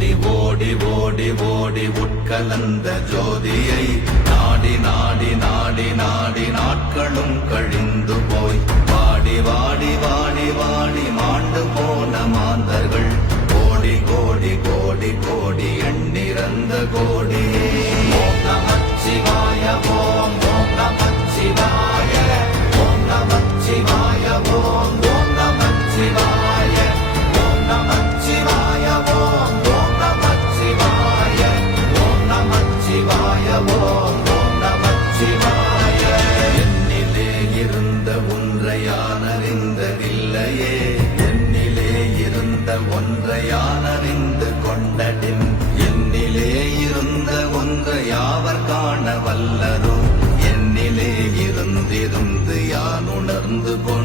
ஓடி ஓடி ஓடி உட்கலந்த ஜோதியை நாடி நாடி நாடி நாடி நாட்களும் கழிந்து போய் வாடி வாடி வாடி வாடி மாண்டு போன மாந்தர்கள் கோடி கோடி கோடி கோடி எண்ணிறந்த கோடியே. ஓம் நமச்சிவாய ஓம் ஓம் நமச்சிவாய ஓம் நமச்சிவாய ஓம் ஓம் நமச்சிவாய ஓம் நமச்சிவாய ஓம் ஓம் நமச்சிவாய ஓம் நமச்சிவாய ஓம் ஓம் நமச்சிவாய. என்னிலே இருந்த ஒன்றை யான் அறிந்ததில்லையே, என்னிலே இருந்த ஒன்றை யான் அறிந்து கொண்டடின், என்னிலே இருந்த ஒன்றை யாவர் காண வல்லரோ, என்னிலே இருந்திருந்து யான் உணர்ந்து கொண்டேன்.